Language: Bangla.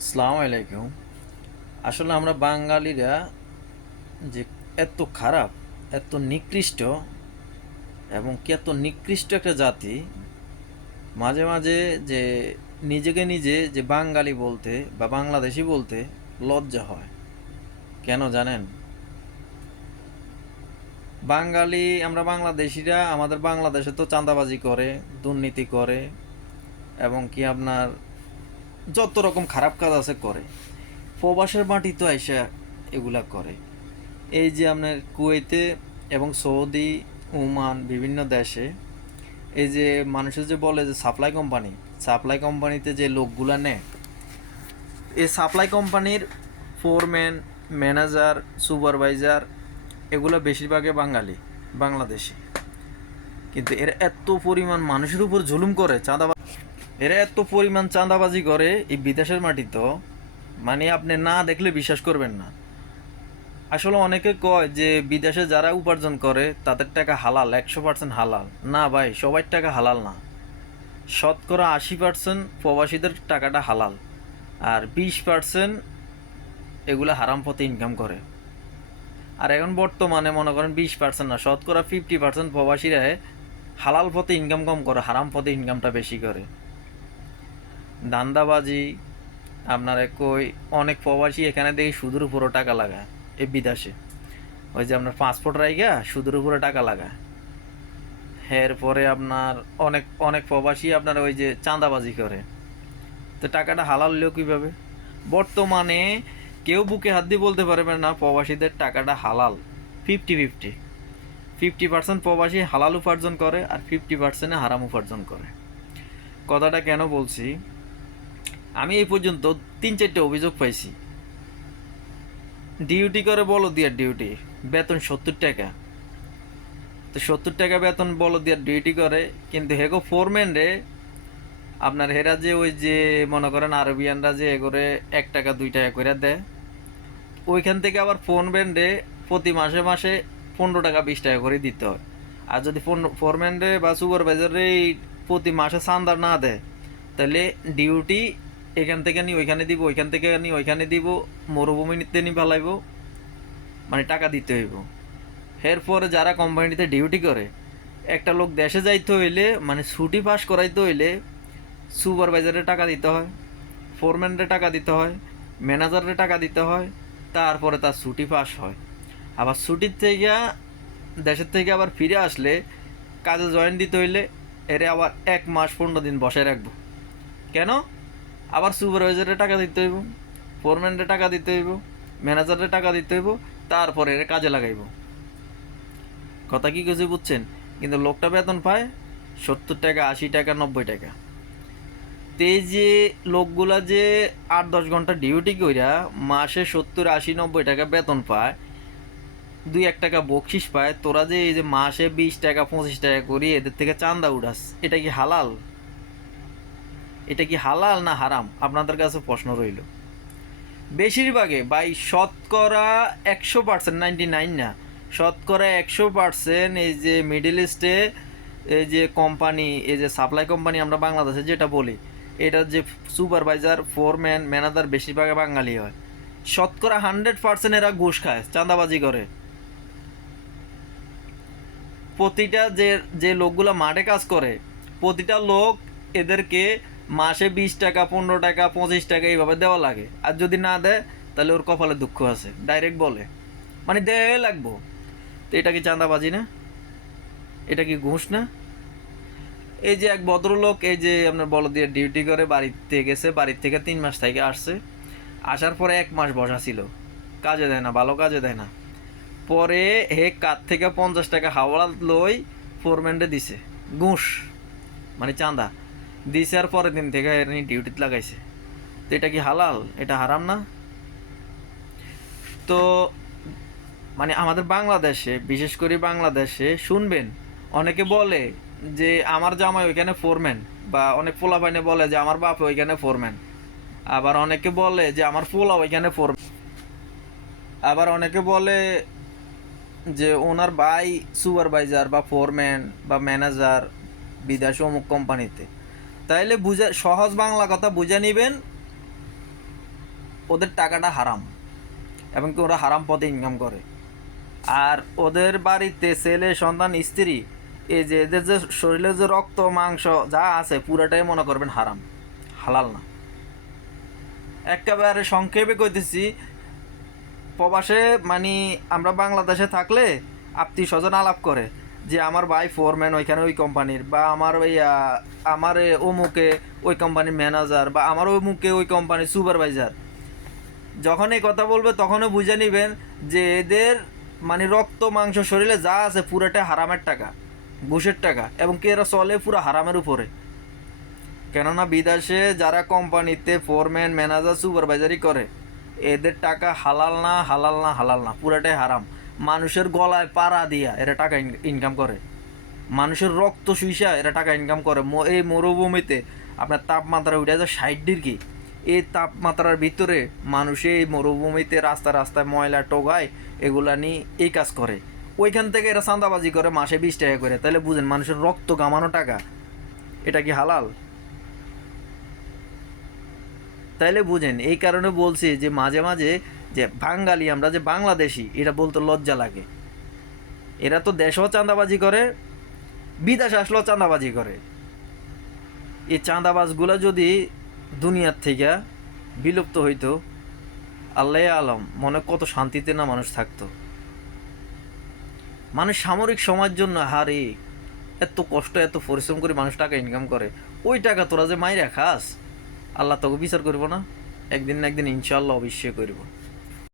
আসসালামু আলাইকুম। আসলে আমরা বাঙালিরা যে এত খারাপ, এত নিকৃষ্ট এবং কি এত নিকৃষ্ট একটা জাতি, মাঝে মাঝে যে নিজেকে নিজে যে বাঙালি বলতে বা বাংলাদেশি বলতে লজ্জা হয়। কেন জানেন? বাঙালি আমরা বাংলাদেশিরা আমাদের বাংলাদেশে তো চাঁদাবাজি করে, দুর্নীতি করে এবং কি আপনার যত রকম খারাপ কাজ আছে করে। প্রবাসের মাটি তো আইসা এগুলা করে। এই যে আপনার কুয়েতে এবং সৌদি, ওমান বিভিন্ন দেশে এই যে মানুষের যে বলে যে সাপ্লাই কোম্পানিতে যে লোকগুলা নেয়, এই সাপ্লাই কোম্পানির ফোরম্যান, ম্যানেজার, সুপারভাইজার এগুলো বেশিরভাগই বাংলাদেশি। কিন্তু এরা এত পরিমাণ মানুষের উপর জুলুম করে, এরা এত পরিমাণ চাঁদাবাজি করে এই বিদেশের মাটি তো, মানে আপনি না দেখলে বিশ্বাস করবেন না। আসলে অনেকে কয় যে বিদেশে যারা উপার্জন করে তাদের টাকা হালাল, 100% হালাল। না ভাই, সবার টাকা হালাল না। শতকরা 80% প্রবাসীদের টাকাটা হালাল, আর 20% এগুলো হারাম পথে ইনকাম করে। আর এখন বর্তমানে মনে করেন 20% না, শতকরা 50% প্রবাসীরা হালাল পথে ইনকাম কম করে, হারাম পথে ইনকামটা বেশি করে। দান্দাবাজি আপনার কই, অনেক প্রবাসী এখানে দেখি সুদের উপরও টাকা লাগায় এই বিদেশে। ওই যে আপনার পাসপোর্ট রাইগা সুদের উপরে টাকা লাগায়। এরপরে আপনার অনেক অনেক প্রবাসী আপনার ওই যে চাঁদাবাজি করে। তো টাকাটা হালাল হলেও কীভাবে? বর্তমানে কেউ বুকে হাত দিয়ে বলতে পারবে না প্রবাসীদের টাকাটা হালাল। 50-50, 50% প্রবাসী হালাল উপার্জন করে আর 50% হারাম উপার্জন করে। কথাটা কেন বলছি? আমি এই পর্যন্ত 3-4টে অভিযোগ পাইছি। ডিউটি করে বলো দিয়ে ডিউটি, বেতন 70 টাকা। তো 70 টাকা বেতন বলো দিয়ে ডিউটি করে, কিন্তু হেগো ফোরম্যান রে আপনার হেরা যে ওই যে মনে করেন আরবিয়ানরা যে এগোরে 1 টাকা 2 টাকা করে দেয়, ওইখান থেকে আবার ফোরম্যান রে প্রতি মাসে মাসে 15 টাকা 20 টাকা করে দিতে হয়। আর যদি ফোরম্যান রে বা সুপারভাইজার রে প্রতি মাসে চাঁদা না দেয়, তাহলে ডিউটি এখান থেকে নি ওইখানে দিব, ওইখান থেকে নি ওইখানে দিব, মরুভূমিতে নি পালাইব, মানে টাকা দিতে হইব। এরপরে যারা কোম্পানিতে ডিউটি করে, একটা লোক দেশে যাইতে হইলে মানে ছুটি পাস করাইতে হইলে সুপারভাইজারের টাকা দিতে হয়, ফোরম্যানের টাকা দিতে হয়, ম্যানেজারের টাকা দিতে হয়, তারপরে তার ছুটি পাস হয়। আবার ছুটির থেকে দেশের থেকে আবার ফিরে আসলে কাজে জয়েন দিতে হইলে এরে আবার 1 মাস 15 দিন বসায় রাখবো। কেন? আবার সুপারভাইজারের টাকা দিতে হইব, ফোরম্যানের টাকা দিতে হইব, ম্যানেজারের টাকা দিতে হইব, তারপরে এর কাজে লাগাইব। কথা কি কিছু বুঝছেন? কিন্তু লোকটা বেতন পায় 70 টাকা, 80 টাকা, 90 টাকা। তো এই যে লোকগুলা যে 8-10 ঘন্টা ডিউটি কইরা মাসে 70, 80, 90 টাকা বেতন পায়, 2-1 টাকা বকশিস পায়, তোরা যে এই যে মাসে 20 টাকা 25 টাকা করি এদের থেকে চান্দা উঠাস, এটা কি হালাল? এটা কি হালাল না হারাম? আপনাদের কাছে প্রশ্ন রইল। বেশিরভাগে ভাই শতকরা 100%, 99 না, শতকরা 100% এই যে মিডল ইস্টে এই যে কোম্পানি, এই যে সাপ্লাই কোম্পানি আমরা বাংলাদেশে যেটা বলি, এটার যে সুপারভাইজার, ফোরম্যান, ম্যানেজার বেশিরভাগ বাঙালি হয়। শতকরা 100% এরা ঘুষ খায়, চাঁদাবাজি করে। প্রতিটা যে যে লোকগুলো মাঠে কাজ করে, প্রতিটা লোক এদেরকে মাসে 20 টাকা, 15 টাকা, 25 টাকা এইভাবে দেওয়া লাগে। আর যদি না দেয় তাহলে ওর কপালে দুঃখ আছে, ডাইরেক্ট বলে, মানে দেয় লাগবো। তো এটা কি চাঁদাবাজি না? এটা কি ঘুষ না? এই যে এক ভদ্রলোক এই যে আপনার বল দিয়ে ডিউটি করে বাড়িতে গেছে, বাড়ির থেকে 3 মাস থেকে আসছে, আসার পরে 1 মাস বসা ছিল, কাজে দেয় না, ভালো কাজে দেয় না। পরে হে কার থেকে 50 টাকা হাওড়া লই ফোরম্যানডে দিছে, ঘুষ মানে চাঁদা দিছে। আর পরের দিন থেকে এনি ডিউটিতে লাগাইছে। তো এটা কি হালাল? এটা হারাম না? তো মানে আমাদের বাংলাদেশে, বিশেষ করে বাংলাদেশে শুনবেন অনেকে বলে যে আমার জামাই ওইখানে ফোরম্যান, বা অনেক পোলাপাইনে বলে যে আমার বাপ ওইখানে ফোরম্যান, আবার অনেকে বলে যে আমার পোলা ওইখানে ফোরম্যান, আবার অনেকে বলে যে ওনার ভাই সুপারভাইজার বা ফোরম্যান বা ম্যানেজার বিদেশে অমুক কোম্পানিতে। তাইলে বুঝে সহজ বাংলা কথা বুঝে নিবেন ওদের টাকাটা হারাম, এবং কি ওরা হারাম পথে ইনকাম করে। আর ওদের বাড়িতে ছেলে সন্তান স্ত্রী, এই যে এদের যে শরীরে যে রক্ত মাংস যা আছে পুরাটাই মনে করবেন হারাম, হালাল না। একেবারে সংক্ষেপে কইতেছি, প্রবাসে মানে আমরা বাংলাদেশে থাকলে আত্মীয় স্বজন আলাপ করে যে আমার ভাই ফোরম্যান ওইখানে ওই কোম্পানির, বা আমার ওই আমার অমুকে ওই কোম্পানির ম্যানেজার, বা আমার অমুকে ওই কোম্পানির সুপারভাইজার। যখন এই কথা বলবে তখনও বুঝে নেবেন যে এদের মানে রক্ত মাংস শরীরে যা আছে পুরোটা হারামের টাকা, ঘুষের টাকা, এবং কি এরা চলে পুরো হারামের উপরে। কেননা বিদেশে যারা কোম্পানিতে ফোরম্যান ম্যানেজার সুপারভাইজারি করে, এদের টাকা হালাল না, হালাল না, হালাল না, পুরাটাই হারাম। মানুষের গলায় পাড়া দিয়া এরা টাকা ইনকাম করে, মানুষের রক্ত শুইসা এরা টাকা ইনকাম করে। এই মরুভূমিতে আপনার তাপমাত্রা উঠে যায় 60 ডিগ্রি, এই তাপমাত্রার ভিতরে মানুষ এই মরুভূমিতে রাস্তা রাস্তায় ময়লা টোগায় এগুলা নিয়ে এই কাজ করে। ওইখান থেকে এরা চাঁদাবাজি করে মাসে 20 টাকা করে। তাহলে বুঝেন মানুষের রক্ত গামানো টাকা, এটা কি হালাল? তাইলে বুঝেন, এই কারণে বলছি যে মাঝে মাঝে যে বাঙালি আমরা যে বাংলাদেশি এটা বলতে লজ্জা লাগে। এরা তো দেশেও চাঁদাবাজি করে, বিদেশে আসলেও চাঁদাবাজি করে। এই চাঁদাবাজগুলো যদি দুনিয়ার থেকে বিলুপ্ত হইতো, আল্লাহ আলম মনে কত শান্তিতে না মানুষ থাকতো। মানুষ সামরিক সময়ের জন্য হারে এত কষ্ট এত পরিশ্রম করে মানুষ টাকা ইনকাম করে, ওই টাকা তোরা যে মাইরা খাস, আল্লাহ তোকে বিচার করবো না? একদিন না একদিন ইনশাল্লাহ অবশ্যই করবো।